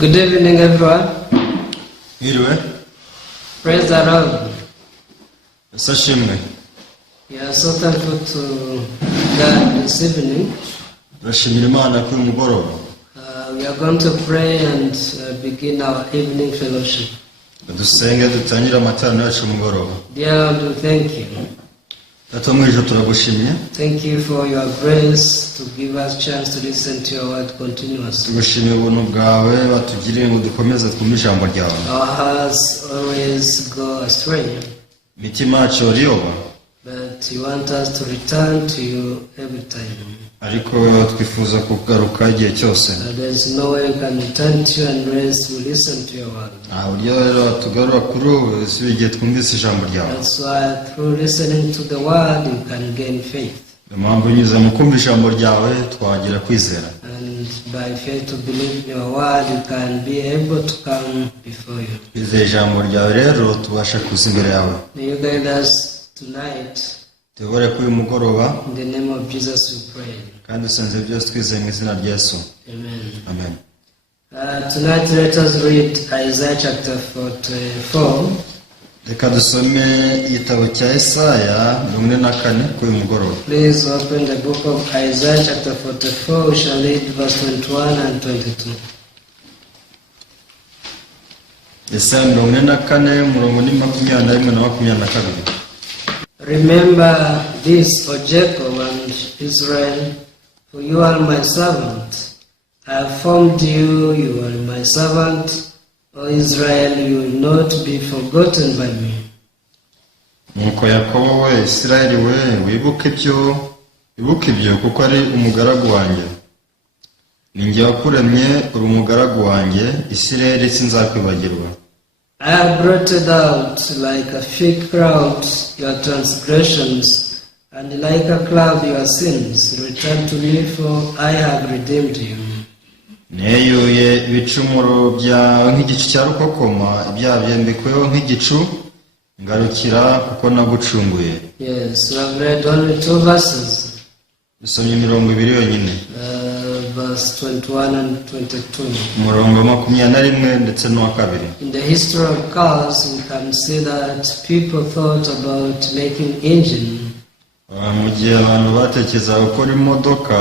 Good evening, everyone. Iriwe, Praise the Lord. sashimwe. We are so thankful to God this evening. Turashimira Imana kuri uyu mugoroba. We are going to pray and begin our evening fellowship. Dusenge dutangire amateraniro yacu umugoroba. Dear Lord, we thank you. Data mu ijuru turagushimye. Thank you for your grace to give us chance to listen to your word continuously. Tugushimiye ubuntu bwawe watugiriye ngo dukomeze twumve ijambo ryawe. Our hearts always go astray, Imitima yacu iriyoba, but you want us to return to you every time. ariko twifuza kugaruka igihe cyose. There is no way we can return to you unless we listen to your word. Uburyo rero tugarura kuri ubu si igihe twumvise ijambo ryawe. That's why through listening to the word you can gain faith. Impamvu nyuze mu kumva ijambo ryawe twagira kwizera. And by faith to believe in your word you can be able to come before you. Kwizera ijambo ryawe rero tubasha kuza imbere yawe. May you guide us tonight. Tuyobore kuri uyu mugoroba. In the name of Jesus we pray. Kandi dusenze byose twizeye mu izina rya Yesu. Amen. Amen. Tonight let us read Isaiah chapter 44. Reka dusome igitabo cya Yesaya 44 kuri uyu mugoroba. Please open the book of Isaiah chapter 44. We shall read verse 21 and 22. Yesaya 44 umurongo ni 21 na 22. Remember this, O Jacob and Israel, for you are my servant. I have formed you, you are my servant. O Israel, you will not be forgotten by me. Nuko Yakobo we, Isirayeli we, wibuke ibyo kuko ari umugaragu wanjye. Ninjye wakuremye uri umugaragu wanjye, Isirayeli sinzakwibagirwa. I have blotted out like a thick cloud your transgressions, and like a cloud your sins. Return to me, for I have redeemed you. Neyuye ibicumuro byawe nk'igicu cya rukokoma, ibyaha byembekweho nk'igicu, ngarukira kuko nagucunguye. Yes, we have read only 2 verses. Dusomye imirongo 2 yonyine. Verse 21 and 22. Umurongo 21 ndetse n'uwa 2. In the history of cars, we can see that people thought about making engine. Mu gihe abantu batekereza gukora imodoka,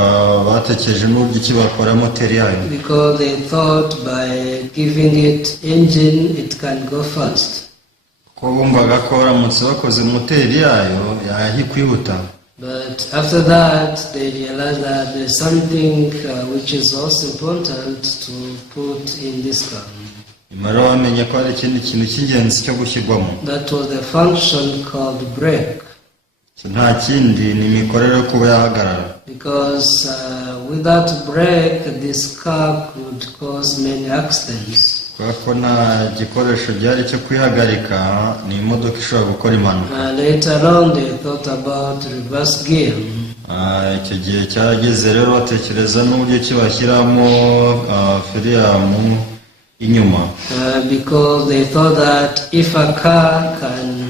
batekereje n'uburyo ki bakora moteri yayo. Because they thought by giving it engine, it can go fast. Ko bumvaga ko baramutse bakoze moteri yayo yahikwihuta. But after that, they realized that there's something which is also important to put in this car. Imara bamenye ko hari ikindi kintu cy'ingenzi cyo gushyirwamo. That was the function called brake. Nta kindi ni imikorere yo kuba yahagarara. Because without brake, this car could cause many accidents. Kubera ko nta gikoresho byari cyo kwihagarika, ni imodoka ishobora gukora impanuka. Later on, they thought about reverse gear. Icyo gihe cyarageze rero batekereza n'uburyo ki bashyiramo firiyamu inyuma. Because they thought that if a car can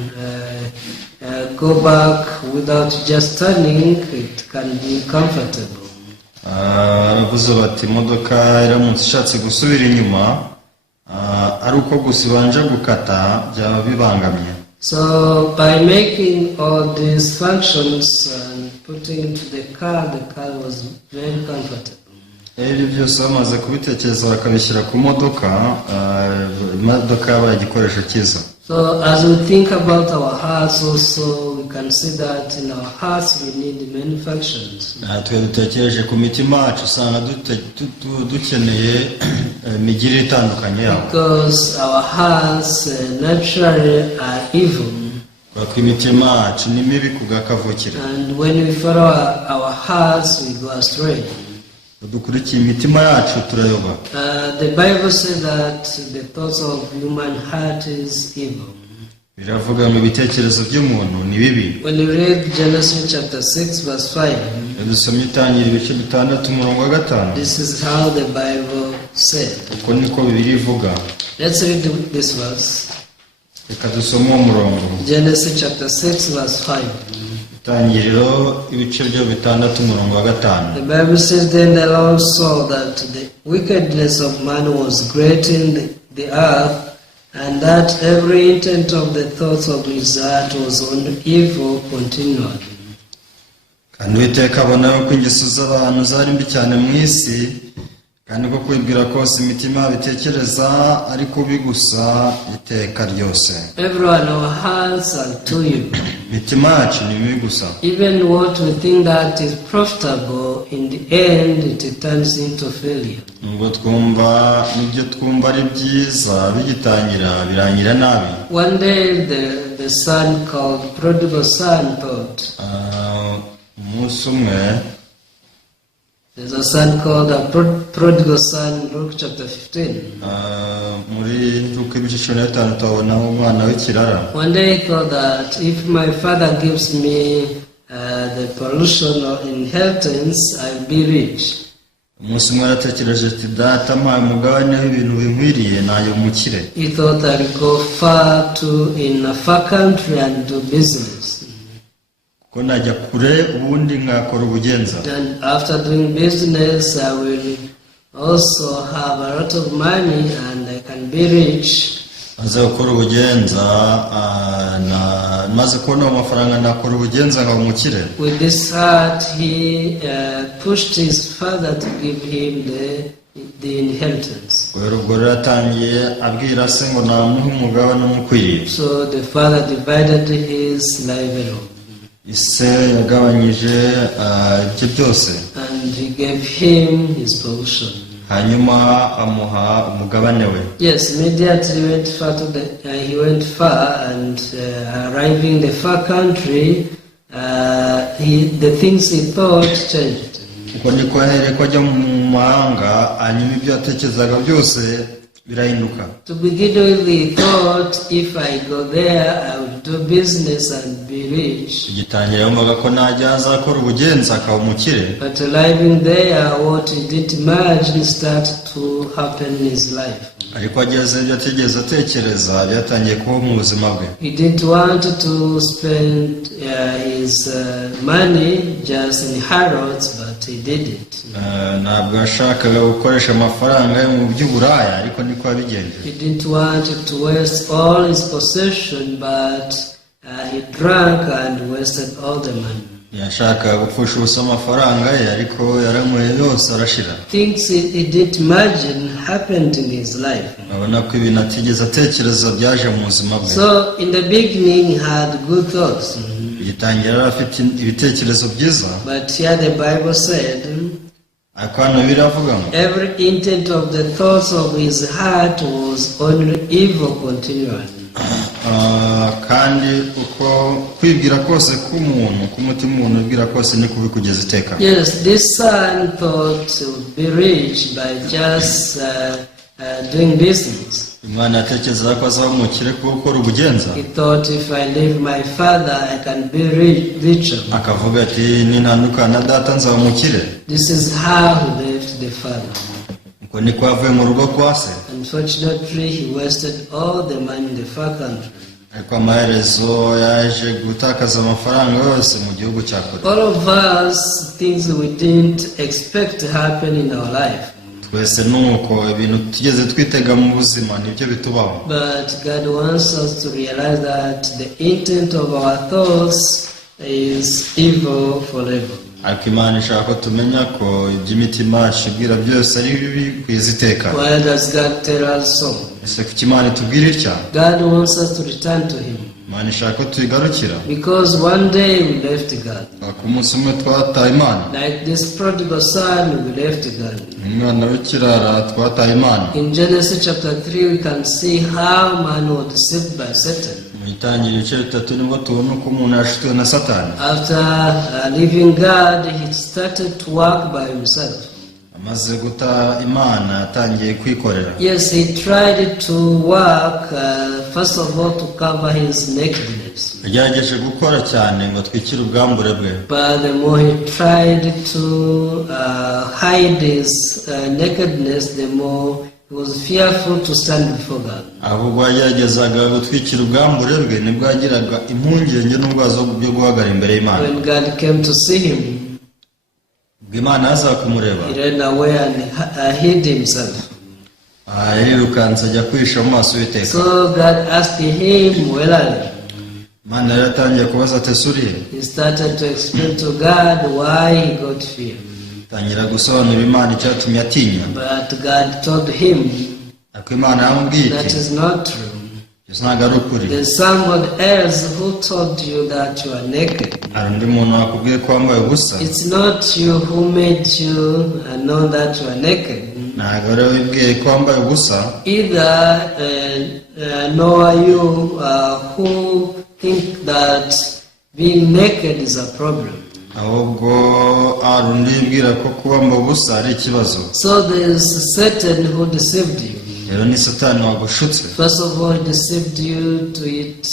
go back without just turning, it can be comfortable. Baravuze bati imodoka iramutse ishatse gusubira inyuma, ari uko gusa ibanje gukata byaba bibangamye. So by making all these functions and putting into the car was very comfortable. Ibyo byose bamaze kubitekereza bakabishyira ku modoka, imodoka yabaye igikoresho cyiza. So as we think about our hearts also, we can see that in our hearts we need many functions. Twe dutekereje ku mitima yacu usanga dukeneye imigirire itandukanye yabo. Because our hearts naturally are evil. Kuko imitima yacu ni mibi kugakavukira. And when we follow our hearts, we go astray. Dukurikiye imitima yacu turayoba. The Bible says that the thoughts of human heart is evil. Biravuga ngo ibitekerezo by'umuntu ni bibi. When you read Genesis chapter 6 verse 5, dusomye Itangira ibice 6 umurongo wa 5. this is how the Bible said. Uko niko Bibiliya ivuga. Let's read this verse. Reka dusome uwo murongo. Genesis chapter 6 verse 5. Itangiriro ibice byo 6:5. The Bible says, Then the Lord saw that the wickedness of man was great in the earth, and that every intent of the thoughts of his heart was on evil continually. Kandi Uwiteka abona ko ingeso z'abantu zari mbi cyane mu isi, kandi ko kwibwira kose imitima bitekereza ariko bigusa iteka ryose. Everyone, our hearts are to you. Imitima yacu ni mibi gusa. Even what we think that is profitable, in the end it turns into failure. Nubwo twumva n'ibyo twumva ari byiza bigitangira birangira nabi. One day the son called prodigal son thought, Umunsi umwe there's a son called a prodigal son, Luke chapter 15. muri Luka ibice 15 tubona umwana w'ikirara. One day he thought that if my father gives me the portion or inheritance, I'll be rich. Umunsi umwe aratekereje ati data mpaye umugabane w'ibintu binkwiriye nayo mukire. He thought I'd go far in a far country and do business. Ko najya kure ubundi ngakora ubugenza. And after doing business, I will also have a lot of money and I can be rich. Aza gukora ubugenza maze kubona amafaranga nakora ubugenza nkaba umukire. With this heart, he pushed his father to give him the inheritance. Ubwo rero yatangiye abwira se ngo namuhe umugabane umukwiriye. So the father divided his livelihood. Ise yagabanyije ibyo byose. And he gave him his portion. Hanyuma amuha umugabane we. Yes, immediately he went far, and arriving in the far country, the things he thought changed. Uko niko yahereko ajya mu mahanga, hanyuma ibyo yatekerezaga byose birahinduka. To begin with, he thought, if I go there, I will do business and be rich. Igitangira yumvaga ko najya azakora ubugenza akaba umukire. But arriving there, what he didn't imagine started to happen in his life. Ariko ageze ibyo atigeze atekereza byatangiye kuba mu buzima bwe. He didn't want to spend his money just in Harrods, but he did it. Ntabwo yashakaga gukoresha amafaranga mu by'uburaya, ariko niko yabigenje. He didn't want to waste all his possession, but he drank and wasted all the money. Yashakaga gupfusha ubusa amafaranga ye, ariko yaranyweye yose arashira. Things he didn't imagine happened in his life. Abona ko ibintu atigeze atekereza byaje mu buzima bwe. So in the beginning he had good thoughts. Igitangira afite ibitekerezo byiza. But here the Bible said, Akwana biravuga ngo every intent of the thoughts of his heart was only evil continually. Kandi uko kwibwira kose k'umuntu k'umutima umuntu ubwira kose ni kubi kugeza iteka. Yes, this son thought he would be rich by just doing business. Umwana yatekerezaga ko azaba umukire kuko gukora ubugenza. He thought, if I leave my father, I can be richer. Akavuga ati nintandukana na data nzaba umukire. This is how he left the father. Uko niko yavuye mu rugo kwa se. Unfortunately, he wasted all the money in the far country. Ariko amaherezo yaje gutakaza amafaranga yose mu gihugu cya kure. All of us, things we didn't expect to happen in our life. Twese nuko ibintu tugeze twitega mu buzima nibyo bitubaho. But God wants us to realize that the intent of our thoughts is evil forever. Ariko Imana ishaka ko tumenya ko iby'imitima yacu ibwira byose ari bibi kwiziteka. Why does God tell us so? Ese kuki Imana itubwira itya? God wants us to return to Him. Imana ishaka ko tuyigarukira. Because one day we left God. Ku munsi umwe twataye Imana. Like this prodigal son, we left God. Umwana w'ikirara twataye Imana. In Genesis chapter 3, we can see how man was deceived by Satan. Mu Itangiriro ibice 3 nibwo tubona uko umuntu yashutwe na Satani. After leaving God, he started to work by himself. Amaze guta Imana yatangiye kwikorera. Yes, he tried to work, first of all, to cover his nakedness. Yagerageje gukora cyane ngo twikire ubwambure bwe. But the more he tried to hide his nakedness, the more he was fearful to stand before God. ahubwo yageragezaga gutwikira ubwambure bwe nibwo yagiraga impungenge n'ubwazo byo guhagarara imbere y'Imana. When God came to see him, ubwo Imana yaza kumureba he ran away and hid himself. yirukanse ajya kwihisha mu maso y'Uwiteka. So God asked him, where are you? Imana yari yatangiye kubaza ati ese urihe? He started to explain to God why he got fear. Tangira gusobanurira Imana icyatumye atinya. But God told him ariko Imana yamubwiye that iti is not true. ese ntabwo ari ukuri. There's someone else who told you that you are naked. hari undi muntu wakubwiye ko wambaye ubusa. It's not you who made you know that you are naked. ntabwo rero wibwiye ko wambaye ubusa. Either nor you who think that being naked is a problem. ahubwo hari undi wibwira ko kuba wambaye ubusa ari ikibazo. So there is Satan who deceived you. rero ni Satani wagushutse. First of all, he deceived you to eat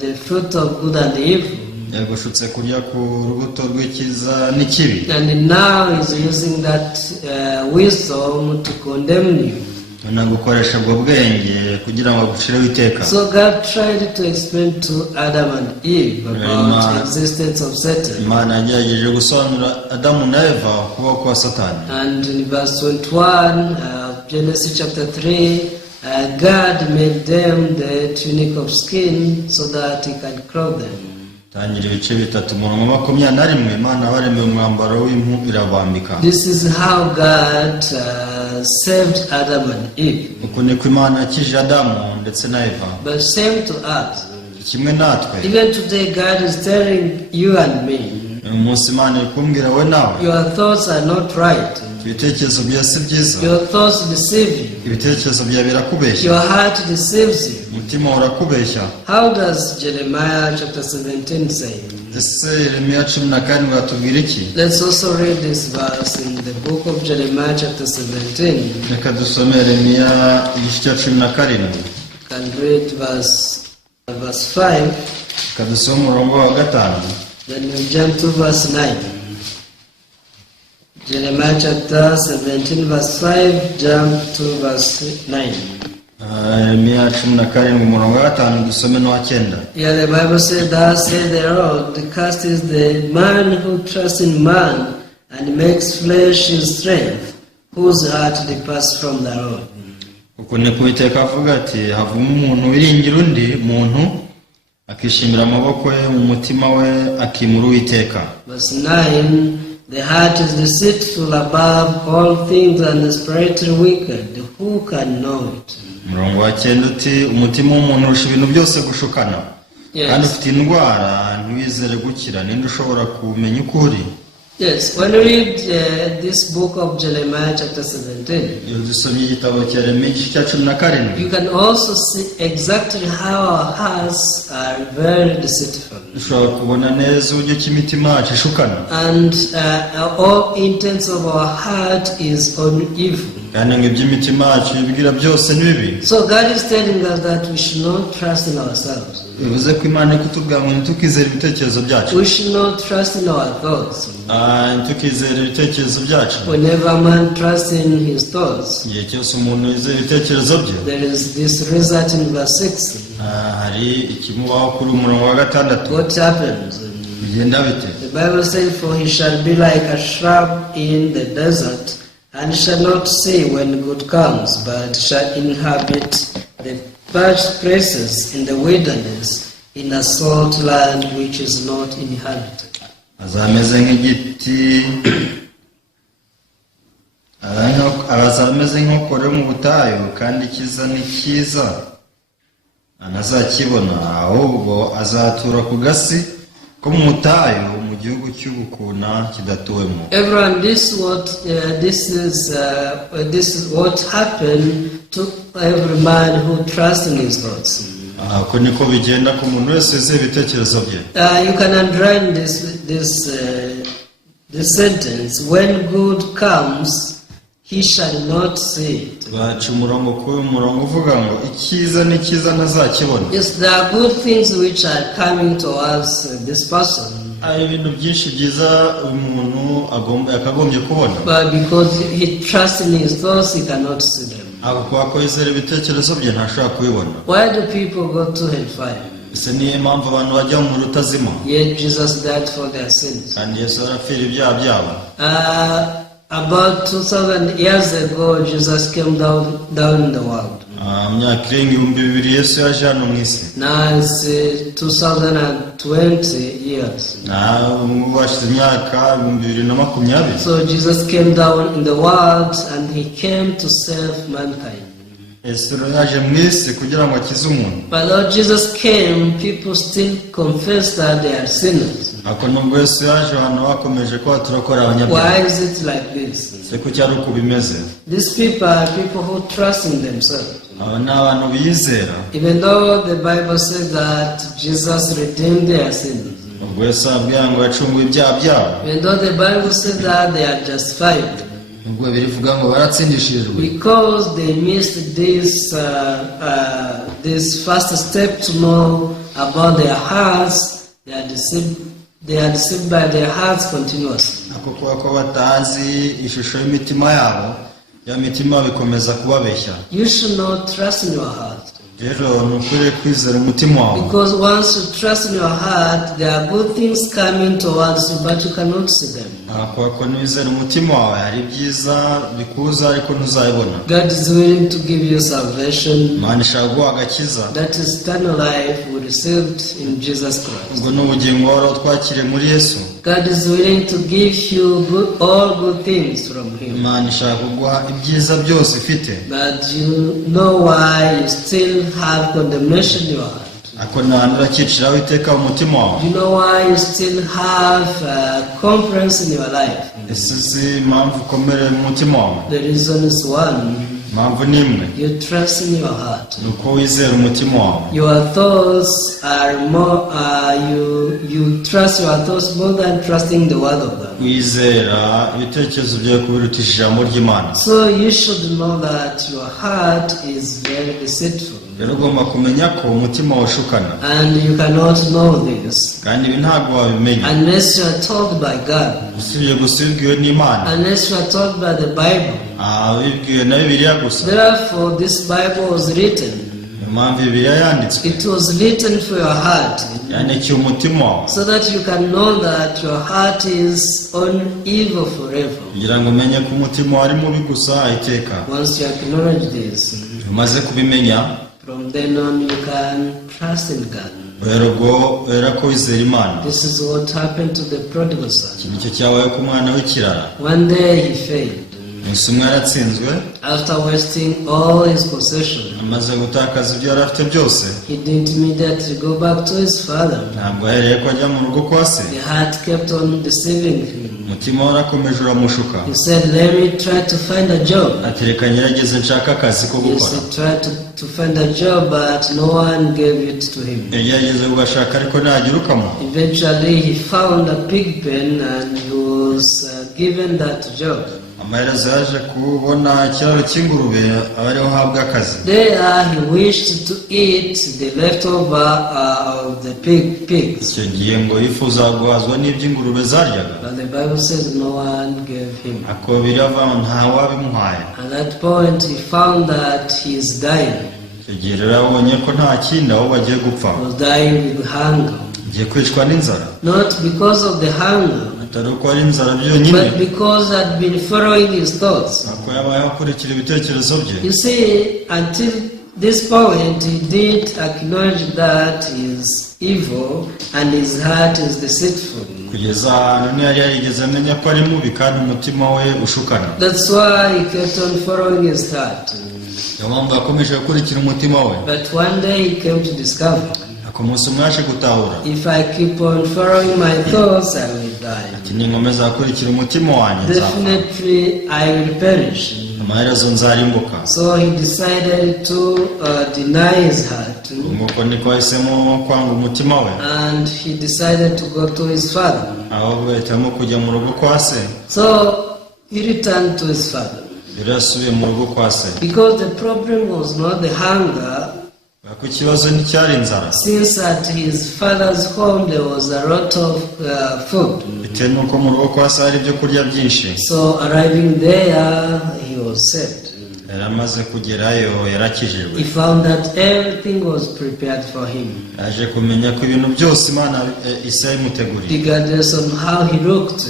the fruit of good and evil. yagushutse kurya ku rubuto rw'icyiza n'ikibi. And now he's using that wisdom to condemn you. gukoresha ubwo bwenge kugira ngo agucireho iteka. So God tried to explain to Adam and Eve about the existence of Satan. Imana yagerageje gusobanurira Adamu na Eva kubaho kwa Satani. And in verse 21 Genesis chapter 3, God made them the tunic of skin so that he can clothe them. tangira ibice bitatu umurongo wa 21 Imana baremeye umwambaro w'impu irabambika. This is how God saved Adam and Eve. uko niko Imana yakije Adamu ndetse na Eva. But same to us. kimwe natwe. Even today God is telling you and me, umunsi Imana iri kumbwira we nawe, your thoughts are not right. ibitekerezo byawe si byiza. Your thoughts deceive you. ibitekerezo byawe birakubeshya. Your heart deceives you. umutima urakubeshya. How does Jeremiah chapter 17 say? ese Yeremiya 17 atubwira iki? Let's also read this verse in the book of Jeremiah chapter 17. reka dusome Yeremiya igice cya 17. Can read verse 5. reka dusome umurongo wa 5. Then we jump to verse 9. Jeremiah chapter 17 verse 5, jump to verse 9. Yeremiya 17 umurongo wa 5 dusome n'uwa 9. Here the Bible says, thus says the Lord, the cursed is the man who trusts in man and makes flesh his strength, whose heart departs from the Lord. uko ni Uwiteka avuga ati havuma umuntu wiringira undi muntu akishimira amaboko ye mu mutima we akimura Uwiteka. Verse 9, the heart is deceitful above all things and desperately wicked. Who can know it? umurongo wa 9 uti umutima w'umuntu urusha ibintu byose gushukana. Yes. kandi ufite indwara ntiwizere gukira. ninde ushobora kumenya ukuri? Yes, when you read this book of Jeremiah chapter 17, iyo dusomye igitabo cya Yeremiya igice cya 17 you can also see exactly how our hearts are very deceitful. dushobora kubona neza uburyo ki imitima yacu ishukana. And all intents of our heart is on evil. kandi ngo iby'imitima yacu ibwira byose ni bibi. So God is telling us that we should not trust in ourselves. bivuze ko Imana iri kutubwira ngo ntitukizere ibitekerezo byacu. We should not trust in our thoughts. ntitukizere ibitekerezo byacu. Whenever man trusts in his thoughts, igihe cyose umuntu yizera ibitekerezo bye, there is this result in verse 6. hari ikimubaho kuri umurongo wa 6. What happens? bigenda bite? The Bible says, for he shall be like a shrub in the desert, and shall not see when good comes, but shall inhabit the parched places in the wilderness, in a salt land which is not inhabited. azameze nk'igiti azameze nk'ukore mu butayu, kandi icyiza ni cyiza anazakibona, ahubwo azatura ku gasi ko mu butayu mu gihugu cy'ubukuna kidatuwemo. Everyone, this is what happened to every man who trusts in his thoughts. uko niko bigenda ku muntu wese wizeye ibitekerezo bye. You can underline this sentence: when good comes, he shall not see it. baca umurongo kuri umurongo uvuga ngo icyiza ni cyiza ntazakibona. Yes, there are good things which are coming towards this person. hari ibintu byinshi byiza umuntu akagombye kubona, But because he trusts in his thoughts, he cannot see them. ako kuba ko yizera ibitekerezo bye ntashobora kubibona. Why do people go to hellfire? Ese niyo mpamvu abantu bajya mu rutazima Yet Jesus died for their sins. kandi Yesu arapfira ibyaha byabo. About 2000 years ago, Jesus came down in the world. Myaka irenga 2000 Yesu yaje hano mu isi. Now it's 2020 years. Washize imyaka 2020. So Jesus came down in the world and he came to save mankind. Yesu yaje mu isi kugira ngo akize umuntu. But Lord Jesus came, people still confess that they are sinners. Ako nubwo Yesu yaje hano bakomeje kuba turakora abanyabyaha. Why is it like this? Se kuki ari uko bimeze? These people are people who trust in themselves. Aba ni abantu bizera. Even though the Bible says that Jesus redeemed their sins. Ubwo Yesu abwira ngo yacunguye ibyaha byabo. Even though the Bible says that they are justified. Ubwo birivuga ngo baratsindishirijwe. Because they missed this first step to know about their hearts, they are deceived by their hearts continuously. Ako kuba ko batazi ishusho y'imitima yabo, ya mitima bikomeza kubabeshya. You should not trust in your heart. Rero nukwiriye kwizera umutima wawe. Because once you trust in your heart, there are good things coming towards you, but you cannot see them. Ako nizera umutima wawe hari byiza bikuza ariko ntuzabibona. God is willing to give you salvation. Imana ishaka guha agakiza. That is eternal life we received in Jesus Christ. Ubwo n'ubugingo wari twakiriye muri Yesu. God is willing to give you all good things from Him. Imana ishaka kuguha ibyiza byose ifite. But you know why you still have condemnation in your heart. Ako nandakiciraho iteka umutima wawe. You know why you still have complaints in your life. Ese si impamvu ukomere mu mutima wawe. The reason is one. Impamvu ni imwe. You trust in your heart. Nuko wizera umutima wawe. Your thoughts are more. You trust your thoughts more than trusting the word of God. Wizera ibitekerezo byawe kubirutisha ijambo ry'Imana. So you should know that your heart is very deceitful. Rero ugomba kumenya ko umutima wawe ushukana. And you cannot know this Kandi ibi ntabwo wabimenya. unless you are told by God. Usibye gusa ubibwiwe n'Imana. Unless you are told by the Bible. Ubibwiwe na Bibiliya gusa. Therefore, this Bible was written. Niyo mpamvu Bibiliya yanditswe. It was written for your heart. Yandikiye umutima wawe. So that you can know that your heart is on evil forever. Kugira ngo umenye ko umutima wawe ari mubi gusa iteka. Once you acknowledge this, umaze kubimenya, from then on you can trust in God. rero ko wizera Imana. This is what happened to the prodigal son. Iki nicyo cyabaye ku mwana w'ikirara. One day he failed. Umunsi umwe yaratsinzwe. After wasting all his possessions, amaze gutakaza ibyo yari afite byose. he didn't immediately go back to his father. Ntabwo yahereye ko ajya mu rugo kwa se. The heart kept on deceiving him. Umutima we warakomeje uramushuka. He said, let me try to find a job. Ati reka ngerageze nshaka akazi ko Yes, gukora. he tried to find a job, but no one gave it to him. Yagerageze kugashaka ariko ntagira ukamuha. Eventually, he found a pig pen and he was given that job. Amaherezo yaje kubona ikiraro cy'ingurube aba ariho ahabwa akazi. There he wished to eat the leftover of the pigs. Icyo gihe ngo yifuza guhazwa n'iby'ingurube zaryaga. But the Bible says no one gave him. Ako birava nta wabimuhaye. At that point he found that he is dying. Icyo gihe rero abonye ko nta kindi aho bagiye gupfa. He was dying with hunger. Agiye kwicwa n'inzara. Not because of the hunger, atari uko ari inzara byonyine. but because he had been following his thoughts. Ako yabaye akurikira ibitekerezo bye. You see, until this point he did acknowledge that he is evil and his heart is deceitful. Kugeza ahantu ntiyari yarigeze amenya ko ari mubi kandi umutima we ushukana. That's why he kept on following his heart. Niyo mpamvu yakomeje gukurikira umutima we. But one day he came to discover, Ako umunsi umwe yaje gutahura. if I keep on following my thoughts, I will die. Ati ninkomeza gukurikira umutima wanjye nzapfa. Definitely I will perish. Amaherezo nzarimbuka. So he decided to deny his heart. Nuko niko yahisemo kwanga umutima we. And he decided to go to his father. Ahubwo yahitamo kujya mu rugo kwa se. So he returned to his father. Rero yasubiye mu rugo kwa se. Because the problem was not the hunger. Kuko ikibazo nticyari inzara. Since at his father's home there was a lot of food. Bitewe n'uko mu rugo kwa se hari ibyo kurya byinshi. So arriving there, he was saved. yaramaze kugerayo yarakijijwe. He found that everything was prepared for him, Yaje kumenya ko ibintu byose Imana Isi yabimuteguriye. regardless on how he looked.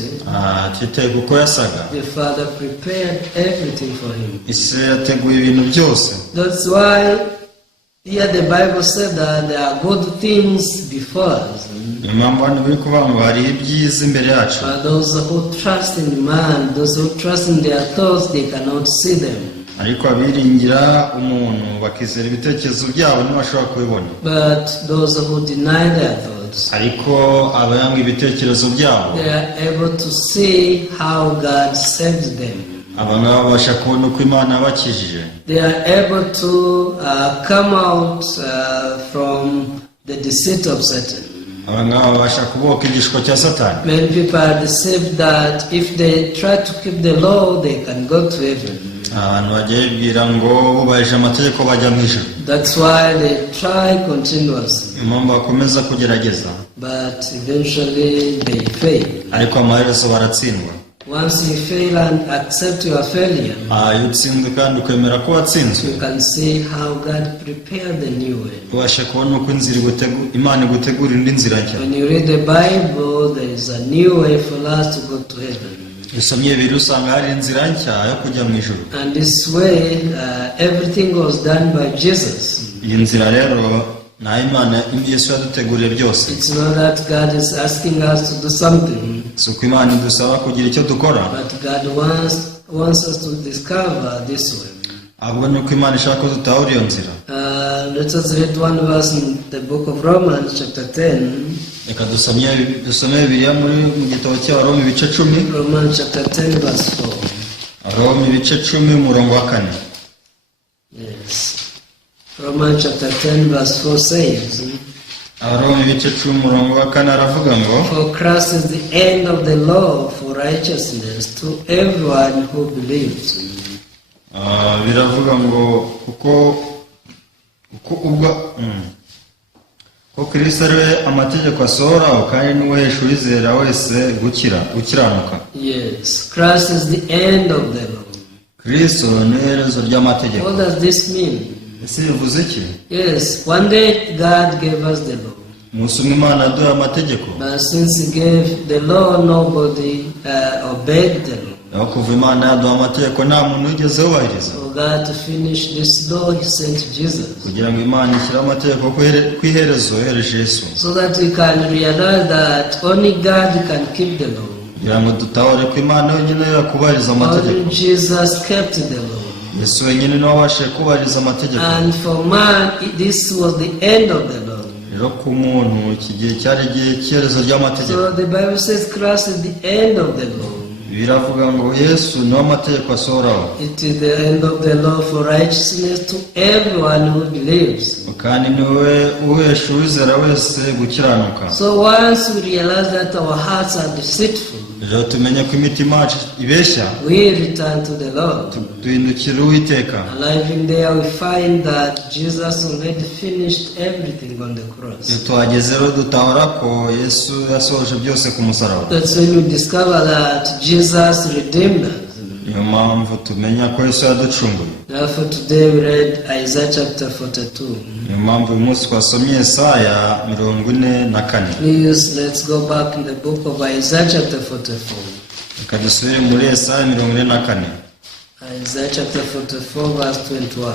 Atitaye kuko yasaga. The Father prepared everything for him. Isi yateguye ibintu byose. That's why here the Bible said that there are good things before us. Niyo mpamvu hano biri kuvuga ngo hari ibyiza imbere yacu. But those who trust in man, those who trust in their thoughts, they cannot see them. Ariko abiringira umuntu bakizera ibitekerezo byabo ntibashobora kubibona. But those who deny their thoughts, Ariko abayanga ibitekerezo byabo they are able to see how God saved them. aba ngaba babasha kubona uko Imana yabakijije. They are able to come out from the deceit of Satan. Aba ngaba babasha kuboka igishiko cya Satani. Many people are deceived that if they try to keep the law, they can go to heaven. Abantu bagiye bibwira ngo bubahirije amategeko bajya mu ijuru. That's why they try continuously, Niyo mpamvu bakomeza kugerageza, but eventually they fail. ariko amaherezo baratsindwa. Once you fail and accept your failure, Iyo utsinzwe kandi ukemera ko watsinzwe, you can see how God prepared the new way. ubasha kubona uko Imana igutegura indi nzira nshya. When you read the Bible, there is a new way for us to go to heaven. Usomye Bibiliya usanga hari inzira nshya yo kujya mu ijuru. And this way, everything was done by Jesus. Iyi nzira rero nta Imana Yesu yaduteguriye byose. It's not that God is asking us to do something, Si uko Imana idusaba kugira icyo dukora, but God wants us to discover this way. ahubwo ni uko Imana ishaka ko dutahura iyo nzira. Let us read one verse in the book of Romans chapter 10. Reka dusome Bibiliya mu gitabo cy'Abaroma ibice 10. Romans chapter 10 verse 4. Abaroma ibice 10 umurongo wa 4. Yes. Romans chapter 10 verse 4 says, Abaroma ibice 10 umurongo wa 4 aravuga ngo, for Christ is the end of the law for righteousness to everyone who believes. biravuga ngo kuko Kristo ari we amategeko asohoraho kandi ni we hesha uwizera wese gukiranuka. Yes, Christ is the end of the law. Kristo ni iherezo ry'amategeko. What does this mean? Ese bivuze iki? Yes, one day God gave us the law. Umunsi umwe Imana yaduhaye amategeko, But since He gave the law, nobody obeyed the law. naho kuva Imana yaduha amategeko nta muntu wigeze yubahiriza. For God to finish this law, He sent Jesus, Kugira ngo Imana ishyire amategeko ku iherezo yohereje Yesu, so that we can realize that only God can keep the law. kugira ngo dutahure ko Imana yonyine yakubahiriza amategeko. Only Jesus kept the law. Yesu wenyine niwe wabashije kubahiriza amategeko. And for man, this was the end of the law. Rero ku muntu iki gihe cyari igihe cy'iherezo ry'amategeko. So the Bible says Christ is the end of the law. Biravuga ngo Yesu niwe amategeko asohoraho, It is the end of the law for righteousness to everyone who believes. kandi niwe uhesha uwizera wese gukiranuka. So once we realize that our hearts are deceitful, Rero tumenye ko imitima yacu ibeshya, we return to the Lord. duhindukira Uwiteka. Arriving there, we find that Jesus already finished everything on the cross. Iyo tuhageze rero dutahura ko Yesu yasohoje byose ku musaraba. That's when we discover that Jesus redeemed us. Niyo mpamvu tumenya ko Yesu yaducunguye. Therefore, today we read Isaiah chapter 42. Niyo mpamvu uyu munsi twasomye Yesaya 44. Please, let's go back in the book of Isaiah chapter 44. Reka dusubire muri Yesaya 44. Isaiah chapter 44 verse 21.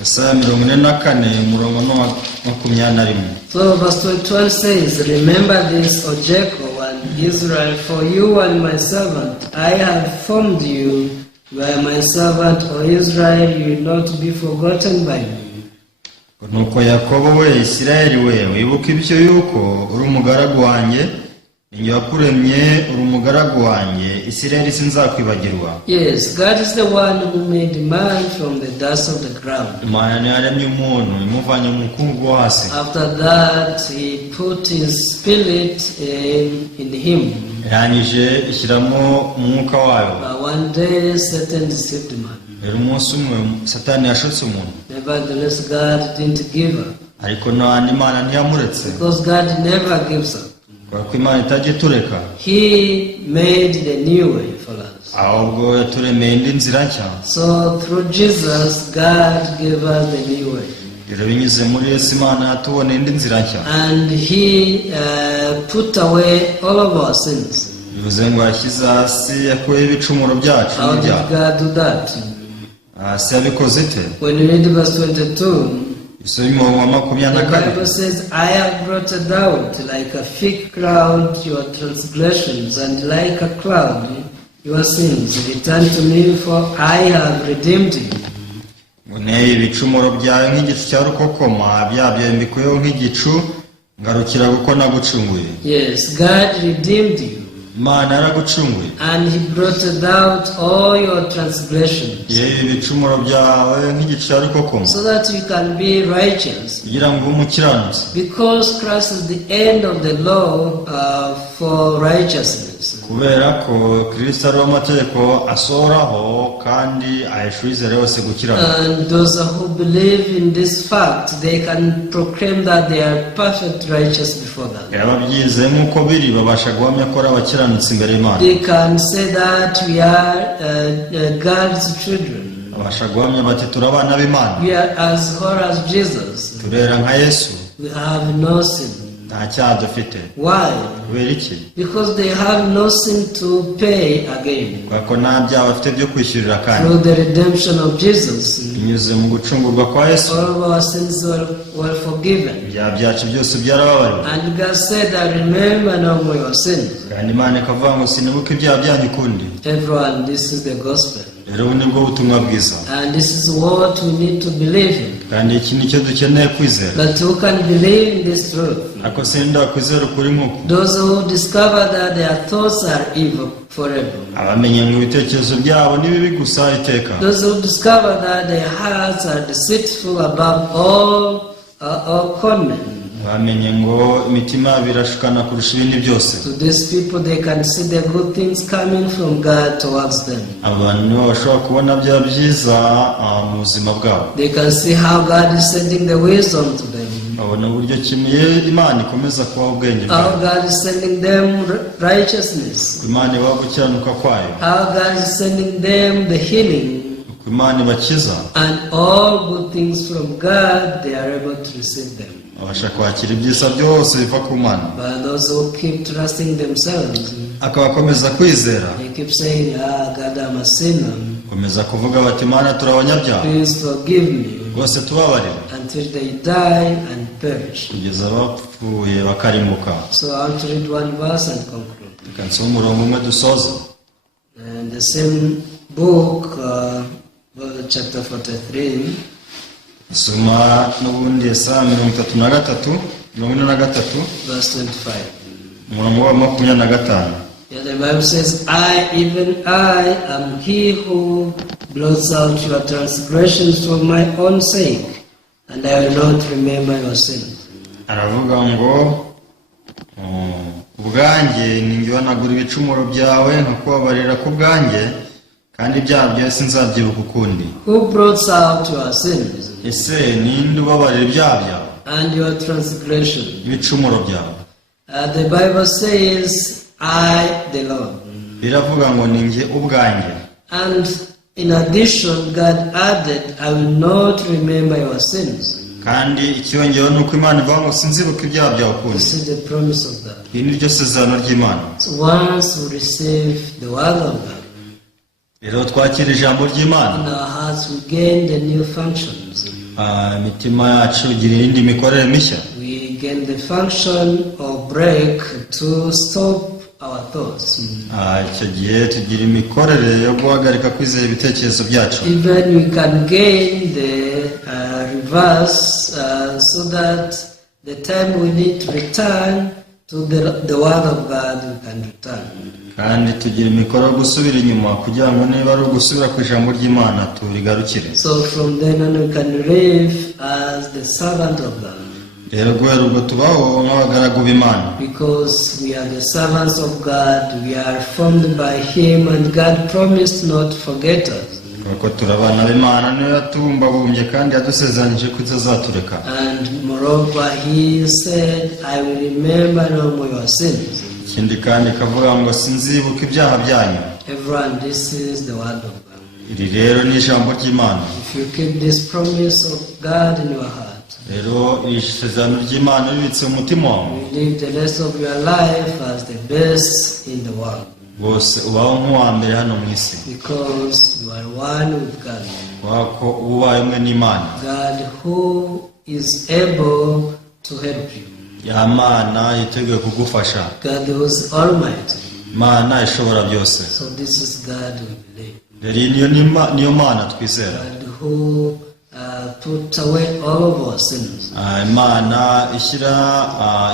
Yesaya 44 umurongo wa 21. So verse 21 says, remember this, O Jacob and Israel, for you are my servant. I have formed you. You are my servant, O Israel, you will not be forgotten by me. Nuko Yakobo we, Isirayeli we, wibuka ibyo yuko uri umugaragu wanjye, ninjye wakuremye, uri umugaragu wanjye, Isirayeli sinzakwibagirwa. Yes, God is the one who made man from the dust of the ground. Imana niyo yaremye umuntu imuvanye mu mukungugu wo hasi. After that, he put his spirit in him. Yarangije ishyiramo umwuka wayo. But one day, Satan deceived man. Rero umunsi umwe Satani yashutse umuntu, Nevertheless, God didn't give up. ariko n'andi Imana ntiyamuretse. Because God never gives up. kuko Imana itajya itureka, He made the new way for us. ahubwo yaturemeye indi nzira nshya. So through Jesus, God gave us the new way. Rero binyuze muri Yesu Imana yatuboneye indi nzira nshya, And He put away all of our sins. bivuze ngo yashyize hasi, yakuyeho ibicumuro byacu How did n'ibyaha. God do that? Si yabikoze ite? When you read verse 22, Isoma umurongo wa the 24. Bible says, I have blotted out like a thick cloud your transgressions, and like a cloud your sins. Return to me, for I have redeemed you. Ngo nteye ibicumuro byawe nk'igicu cya rukokoma, byabyo mbikuyeho nk'igicu, ngarukira kuko nagucunguye. Yes, God redeemed you, Imana yaragucunguye, and He blotted out all your transgressions, yewe ibicumuro byawe nk'igicu cya rukokoma, so that you can be righteous. kugira ngo ube umukiranutsi. Because Christ is the end of the law for righteousness. Kubera ko Kristo ari amategeko asohoraho kandi aheshurize hose gukiranuka. And those who believe in this fact, they can proclaim that they are perfect righteous before God. Ababyize nk'uko biri babasha guhamya ko ari abakiranutsi imbere y'Imana. They can say that we are God's children. Babasha guhamya bati turi abana b'Imana, We are as whole as Jesus. turera nka Yesu, We have no sin. nta cyaha dufite. Why? Kubera iki? Because they have no sin to pay again. Kubera ko nta byaha bafite byo kwishyurira kandi. Through the redemption of Jesus, Binyuze mu gucungurwa kwa Yesu, all of our sins were forgiven. ibyaha byacu byose byarababariwe. And God said, I remember no more your sins. Kandi Imana ikavuga ngo sinibuka ibyaha byanyu ukundi. Everyone, this is the gospel. Rero ubu ni bwo butumwa bwiza, And this is what we need to believe in. kandi iki ni cyo dukeneye kwizera. But who can believe in this truth? Ariko sinda kwizera ukuri nk'uku, Those who discover that their thoughts are evil forever. abamenye ngo ibitekerezo byabo ni bibi gusa iteka. Those who discover that their hearts are deceitful above all cunning. Bamenye ngo imitima yabo irashukana kurusha ibindi byose. To these people, they can see the good things coming from God towards them. Abantu nibo bashobora kubona bya byiza mu buzima bwabo. They can see how God is sending the wisdom to them. Babona uburyo kimwe Imana ikomeza kubaha ubwenge How bwabo. God is sending them righteousness. Uko Imana ibaha gukiranuka kwayo. How God is sending them the healing. Uko Imana ibakiza. And all good things from God, they are able to receive them. Babasha kwakira ibyiza byose biva ku Mana. But those who keep trusting themselves, Akaba akomeza kwizera. they keep saying, God, I'm a sinner. Komeza kuvuga bati Mana turi abanyabyaha. Please forgive me. Rwose tubabarire. Until they die and perish. Kugeza bapfuye bakarimbuka. So I want to read one verse and conclude. Reka nsome umurongo umwe dusoza. And the same book, chapter 43, Soma n'ubundi Yesaya 33, 43, verse 25. umurongo wa 25. Yeah, the Bible says, even I am he who blots out your transgressions for my own sake, and I will not remember your sins. Aravuga ngo ubwanjye ninjye wanagura ibicumuro byawe nkakubabarira ku bwanjye, kandi ibyaha byawe sinzabyibuka ukundi. Who blots out your sins Ese ninde ubabarira ibyaha byawe and your transgression? ibicumuro byawe? The Bible says, I, the Lord. Biravuga ngo ninjye ubwanjye. And in addition, God added, I will not remember your sins. Kandi ikiyongeyeho ni uko Imana ivuga ngo sinzibuka ibyaha byawe ukundi. This is the promise of God. Iri ni ryo sezerano ry'Imana. So once we receive the word of God, Rero twakira ijambo ry'Imana, in our hearts we gain the new functions. imitima yacu igira indi mikorere mishya. We gain the function of break to stop our thoughts. Icyo gihe tugira imikorere yo guhagarika kwizera ibitekerezo byacu. Even we can gain the reverse so that the time we need to return to the word of God, we can return. Kandi tugira imikoro yo gusubira inyuma kugira ngo niba ari ugusubira ku ijambo ry'Imana turigarukire. So from then on we can live as the servant of God. Rero guhera ubwo tubaho nk'abagaragu b'Imana. Because we are the servants of God, we are formed by Him, and God promised not to forget us. kuko turabana b'Imana niyo yatubumbabumbye kandi yadusezeranyije ko itazatureka. And moreover, he said, I will remember no more your sins. Ikindi kandi kavuga ngo sinzibuka ibyaha byanyu. Everyone, this is the word of God. Iri rero ni ijambo ry'Imana. If you keep this promise of God in your heart, rero iri sezerano ry'Imana ribitse mu mutima wawe, you live the rest of your life as the best in the world. bose ubaho nk'uwa mbere hano mu isi, Because you are one with God. wako ubaye umwe n'Imana. God who is able to help you. Ya Mana yiteguye kugufasha. God who is almighty. Mana ishobora byose. So this is God we believe. Rero niyo Mana twizera. God who put away all of our sins. Imana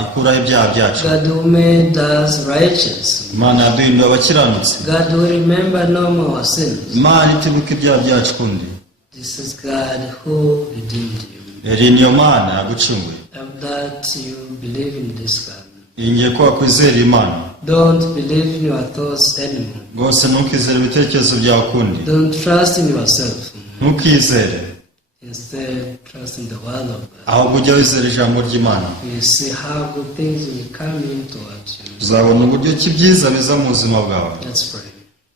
ikuraho ibyaha byacu. God who made us righteous. Imana yaduhinduye abakiranutsi. God who remember no more our sins. Imana itibuka ibyaha byacu kundi. This is God who redeemed you. Rero niyo Mana yagucunguye. And that you believe in this God. Ingiye ko wakwizera Imana. Don't believe in your thoughts anymore. Rwose ntukizere ibitekerezo byawe kundi. Don't trust in yourself. Ntukizere. Instead, trust in the word of God. Ahubwo ujya wizera ijambo ry'Imana. You see how good things will come in towards you. Uzabona uburyo ki byiza biza mu buzima bwawe. Let's pray.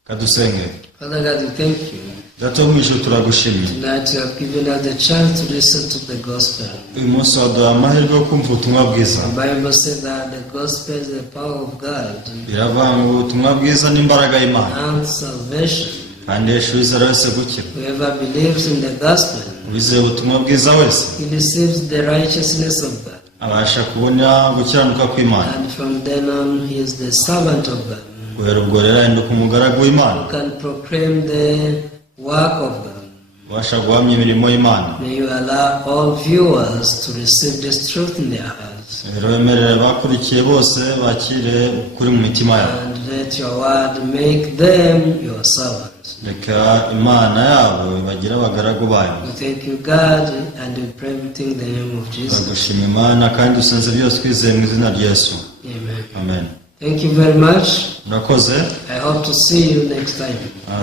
Kadusenge. Father God, we thank you. Data wo mu ijuru turagushimiye. Tonight you have given us the chance to listen to the gospel. Uyu munsi waduha amahirwe yo kumva ubutumwa bwiza. The Bible says that the gospel is the power of God Biravuga ngo ubutumwa bwiza n'imbaraga y'Imana. and salvation. Kandi Yesu wizera wese gukira. Whoever believes in the gospel, Uwizeye ubutumwa bwiza wese he receives the righteousness of God. abasha kubona gukiranuka kw'Imana. And from then on, he is the servant of God, Guhera ubwo rero ahinduka umugaragu w'Imana. who can proclaim the work of God. Ubasha guhamya imirimo y'Imana. May you allow all viewers to receive this truth in their hearts. Rero wemerere abakurikiye bose bakire ukuri mu mitima yabo. And let your word make them your servants. Reka Imana yabo ibagire abagaragu bayo. We thank you, God, and we pray everything in the name of Jesus. Turagushima Imana kandi dusenze byose twizeye mu izina rya Yesu. Amen. Amen. Thank you very much. Murakoze. I hope to see you next time.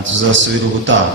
Tuzasubira ubutaha.